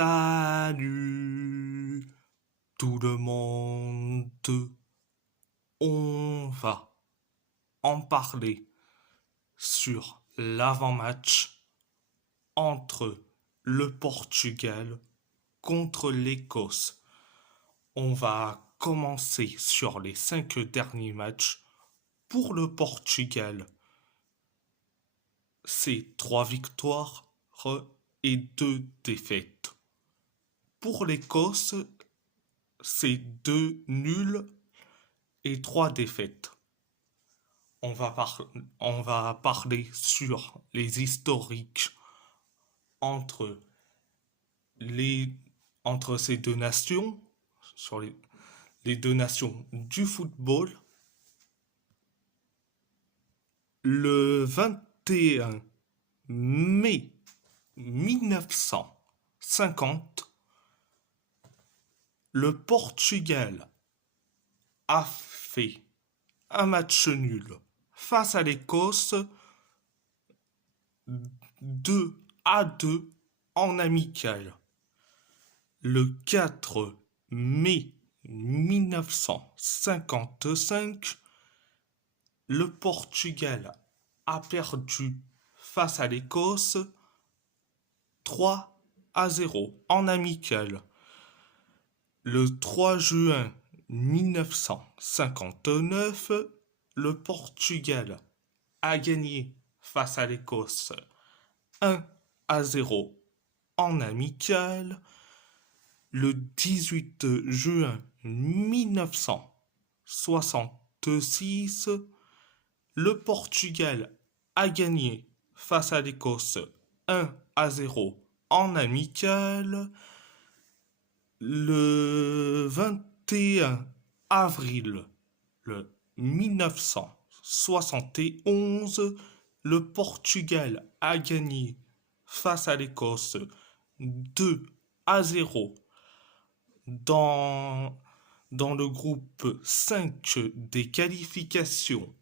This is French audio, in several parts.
Salut tout le monde, on va en parler sur l'avant-match entre le Portugal contre l'Écosse. On va commencer sur les 5 derniers matchs. Pour le Portugal, c'est 3 victoires et 2 défaites. Pour l'Écosse, c'est 2 nuls et 3 défaites. On va parler sur les historiques entre entre ces deux nations, sur les deux nations du football. Le 21 mai 1950, le Portugal a fait un match nul face à l'Écosse, 2-2 en amical. Le 4 mai 1955, le Portugal a perdu face à l'Écosse 3-0 en amical. Le 3 juin 1959, le Portugal a gagné face à l'Écosse 1-0 en amical. Le 18 juin 1966, le Portugal a gagné face à l'Écosse 1-0 en amical. Le 21 avril 1971, le Portugal a gagné face à l'Écosse 2-0 dans le groupe 5 des qualifications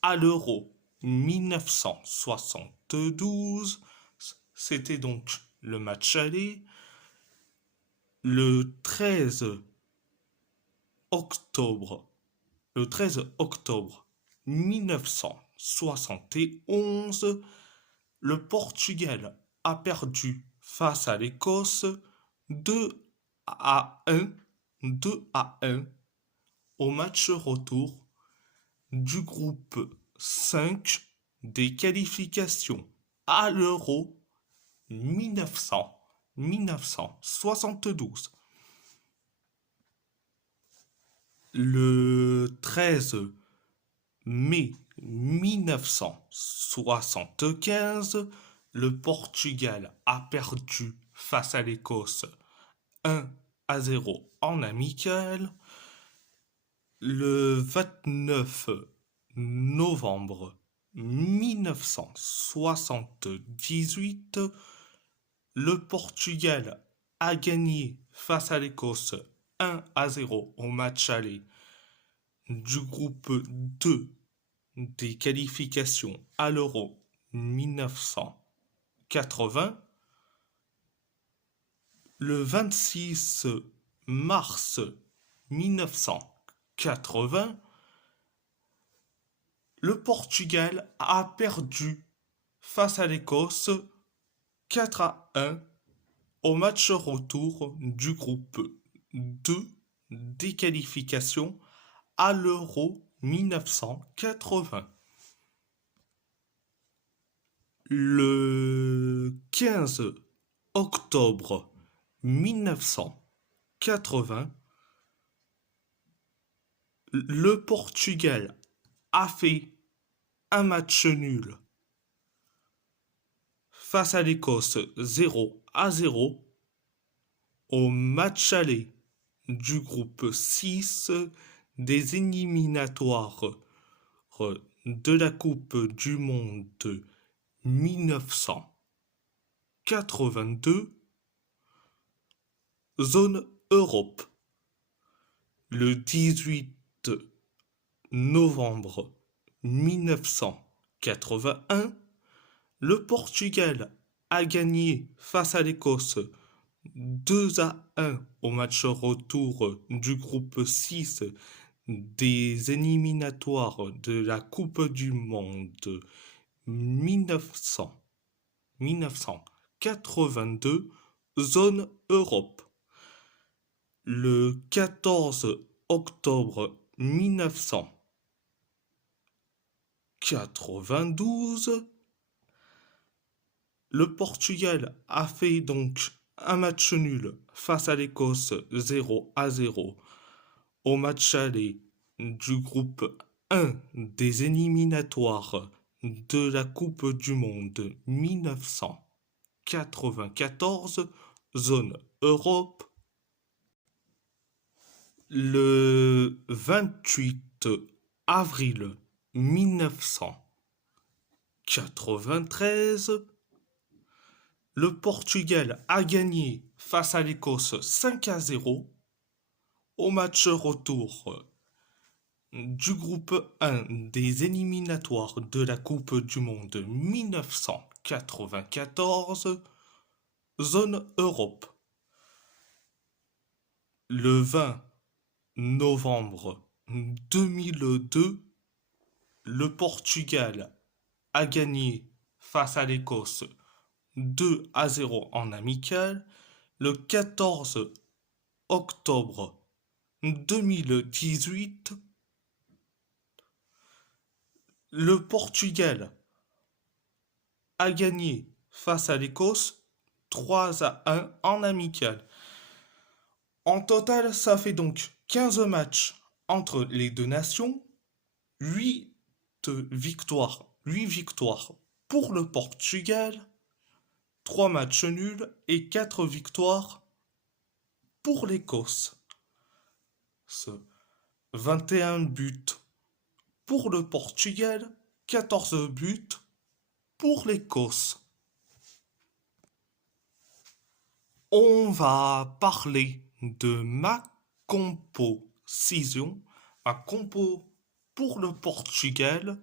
à l'Euro 1972. C'était donc le match aller. Le 13 octobre 1971, le Portugal a perdu face à l'Écosse 2-1 au match retour du groupe 5 des qualifications à l'Euro 1972. Le 13 mai 1975, le Portugal a perdu face à l'Écosse 1-0 en amical. Le 29 novembre 1978, le Portugal a gagné face à l'Écosse 1-0 au match aller du groupe 2 des qualifications à l'Euro 1980. Le 26 mars 1980, le Portugal a perdu face à l'Écosse 4-1 au match retour du groupe 2 des qualifications à l'Euro 1980. Le 15 octobre 1980, le Portugal a fait un match nul face à l'Écosse 0-0 au match aller du groupe 6 des éliminatoires de la Coupe du Monde 1982, zone Europe. Le 18 novembre 1981, le Portugal a gagné face à l'Écosse 2-1 au match retour du groupe 6 des éliminatoires de la Coupe du Monde 1982, zone Europe. Le 14 octobre 1992, le Portugal a fait donc un match nul face à l'Écosse 0-0 au match aller du groupe 1 des éliminatoires de la Coupe du Monde 1994, zone Europe. Le 28 avril 1993, le Portugal a gagné face à l'Écosse 5-0 au match retour du groupe 1 des éliminatoires de la Coupe du Monde 1994, zone Europe. Le 20 novembre 2002, le Portugal a gagné face à l'Écosse 2-0 en amical. Le 14 octobre 2018, le Portugal a gagné face à l'Écosse 3-1 en amical. En total, ça fait donc 15 matchs entre les deux nations, 8 victoires, 8 victoires pour le Portugal, 3 matchs nuls et 4 victoires pour l'Écosse. 21 buts pour le Portugal, 14 buts pour l'Écosse. On va parler de ma composition, ma compo pour le Portugal.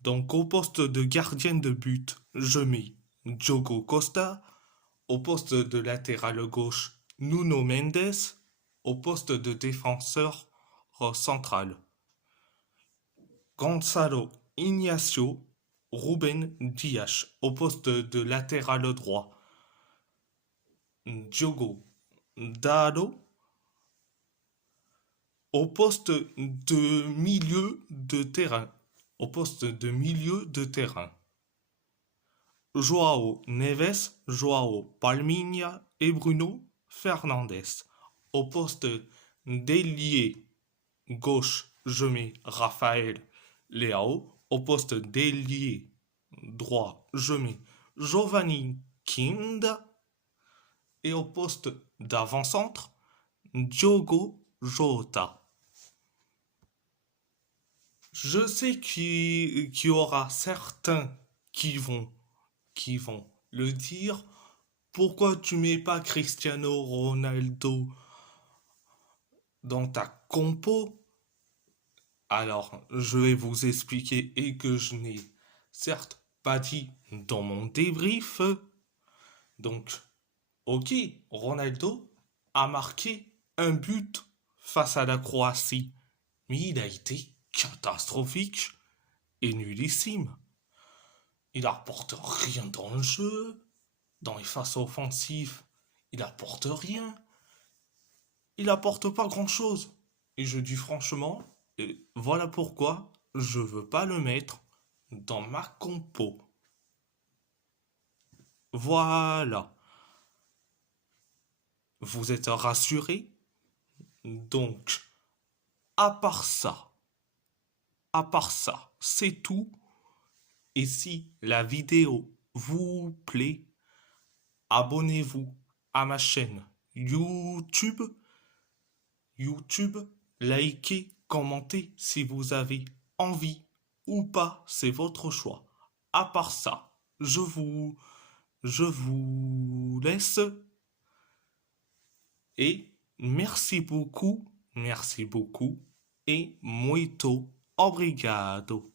Donc au poste de gardien de but, je mets Diogo Costa. Au poste de latéral gauche, Nuno Mendes. Au poste de défenseur central, Gonçalo Inácio, Rúben Dias. Au poste de latéral droit, Diogo Dalot. Au poste de milieu de terrain, Joao Neves, Joao Palminha et Bruno Fernandes. Au poste d'ailier gauche, je mets Raphaël Leao. Au poste d'ailier droit, je mets Giovanni Kinda. Et au poste d'avant-centre, Diogo Jota. Je sais qu'il y aura certains qui vont le dire. Pourquoi tu mets pas Cristiano Ronaldo dans ta compo? Alors, je vais vous expliquer et que je n'ai certes pas dit dans mon débrief. Donc, ok, Ronaldo a marqué un but face à la Croatie, mais il a été catastrophique et nullissime. Il apporte rien dans le jeu, dans les phases offensives, il apporte rien. Il apporte pas grand-chose. Et je dis franchement, et voilà pourquoi je veux pas le mettre dans ma compo. Voilà. Vous êtes rassurés? Donc, à part ça, c'est tout. Et si la vidéo vous plaît, abonnez-vous à ma chaîne YouTube. Likez, commentez si vous avez envie ou pas, c'est votre choix. À part ça, je vous laisse et merci beaucoup et muito obrigado.